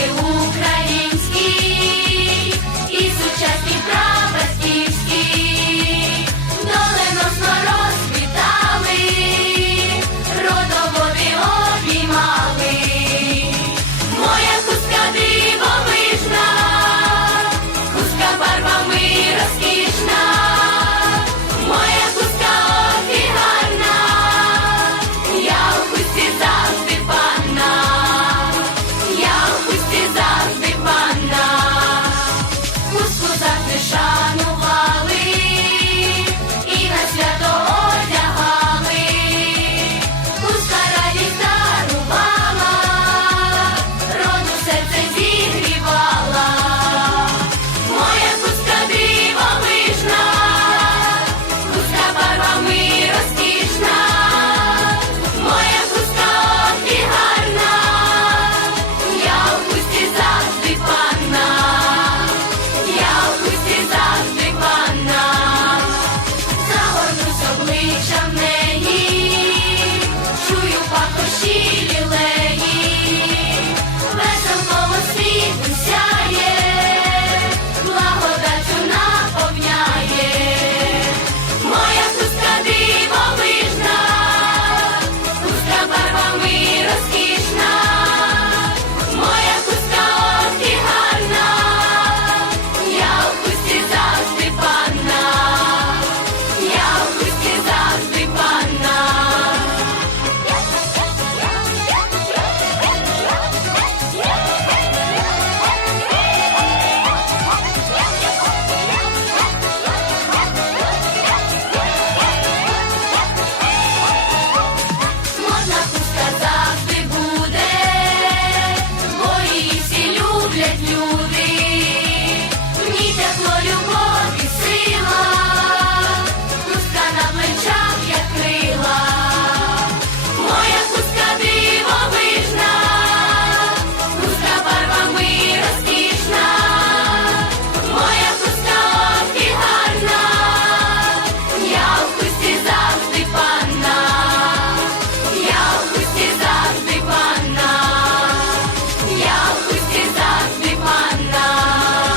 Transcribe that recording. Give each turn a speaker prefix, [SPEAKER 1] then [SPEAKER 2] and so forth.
[SPEAKER 1] Rádio Ucrânia.